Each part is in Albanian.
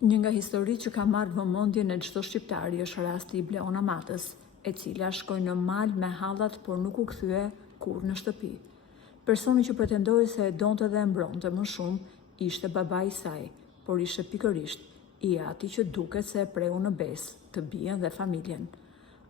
Një nga historitë që ka marrë vëmendjen e çdo shqiptari është rasti i Bleona Matës, e cila shkoi në mal me hallat por nuk u kthye kurrë në shtëpi. Personi që pretendoi se e donte dhe e mbronte më shumë ishte babai i saj, por ishte pikërisht i ati që duket se e preu në besë të bijën dhe familjen.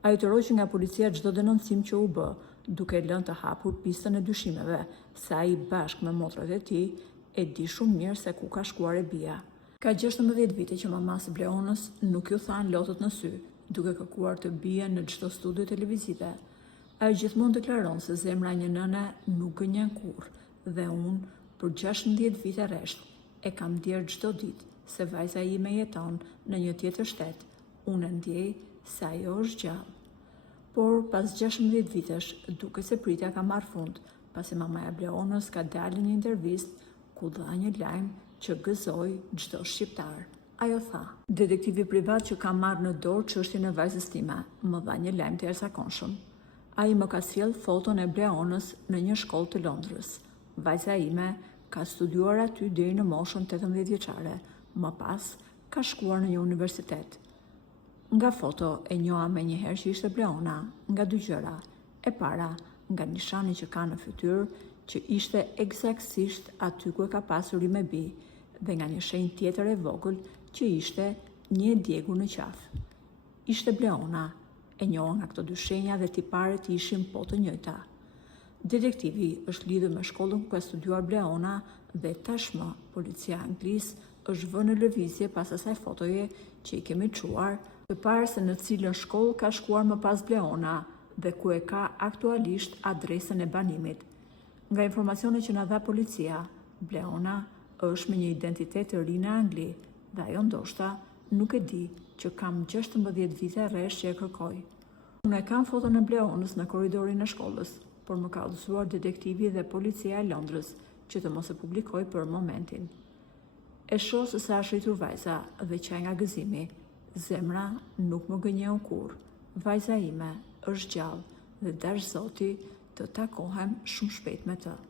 Ai tërhoqi nga policia çdo denoncim që u bë, duke lënë të hapur pistën e dyshimeve, se ai bashkë me motrat e tij e di shumë mirë se ku ka shkuar e bia. Ka 16 vite që mamas Bleonës nuk ju than lotët në sy, duke kërkuar të bien në çdo studio televizive. Ajo gjithmonë deklaron se zemra e një nëne nuk gënjen kurrë dhe unë për 16 vite rresht e kam ndjer çdo ditë se vajza ime jeton në një tjetër shtet. Unë e ndjej se ajo është gjallë. Por pas 16 vitesh duket se pritja ka marrë fund, pasi mamaja Bleonës ka dalë në një intervistë ku dha një lajm që gëzoi çdo shqiptar. Ajo tha: "Detektivi privat që ka marrë në dorë çështjen e vajzës time më dha një lajm të jashtëzakonshëm. Ai më ka sjell foton e Bleonës në një shkollë të Londrës. Vajza ime ka studiuar aty deri në moshën 18 vjeçare, më pas ka shkuar në një universitet. Nga foto e njoha menjëherë që ishte Bleona, nga dy gjëra. E para, nga nishani që ka në fytyrë, që ishte eksaktësisht aty ku e ka pasur i me bi, dhe nga një shenjë tjetër e vogël që ishte një djegur në qafë. Ishte Bleona, e njoha nga këto dy shenja dhe tiparet ishin po të njëjta. Detektivi është lidhur me shkollën ku ka studiuar Bleona dhe tashmë policia anglisë është vënë në lëvizje pas asaj fotoje që i kemi çuar, të parë se në cilën shkollë ka shkuar më pas Bleona dhe ku e ka aktualisht adresën e banimit. Nga informacionet që na dha policia, Bleona është me një identitet të ri në Angli dhe ajo ndoshta nuk e di që kam 16 vite rresht që e kërkoj. Unë e kam foton e Bleonës në korridorin e shkollës, por më ka udhëzuar detektivi dhe policia e Londrës që të mos e publikoj për momentin. E shoh se sa është rritur vajza dhe qaj nga gëzimi. Zemra nuk më gënjeu kurrë. Vajza ime është gjallë dhe dash Zoti të takohem shumë shpejt me të."